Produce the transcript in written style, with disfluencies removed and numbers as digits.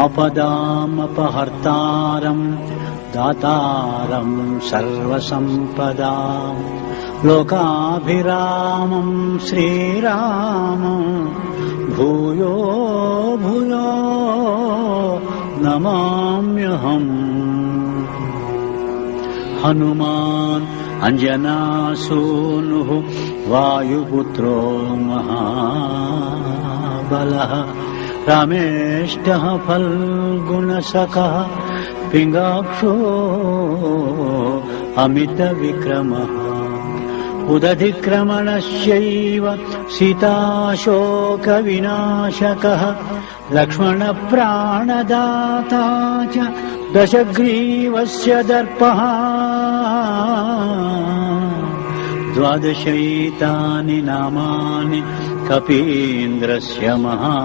अपदामपहर्तारम् दातारम् सर्वसम्पदाम् लोकाभिरामम् श्रीरामम् भूयो भूयो नमाम्यहम्। हनुमान् अंजनासूनुः वायुपुत्रो महाबलः रामेष्टः फल्गुणसखः पिङ्गाक्षो अमितविक्रमः उदधिक्रमणस्यैव सीताशोकविनाशकः लक्ष्मणप्राणदाता च दशग्रीवस्य दर्पः 12 नामानि कपीन्द्रस्य महा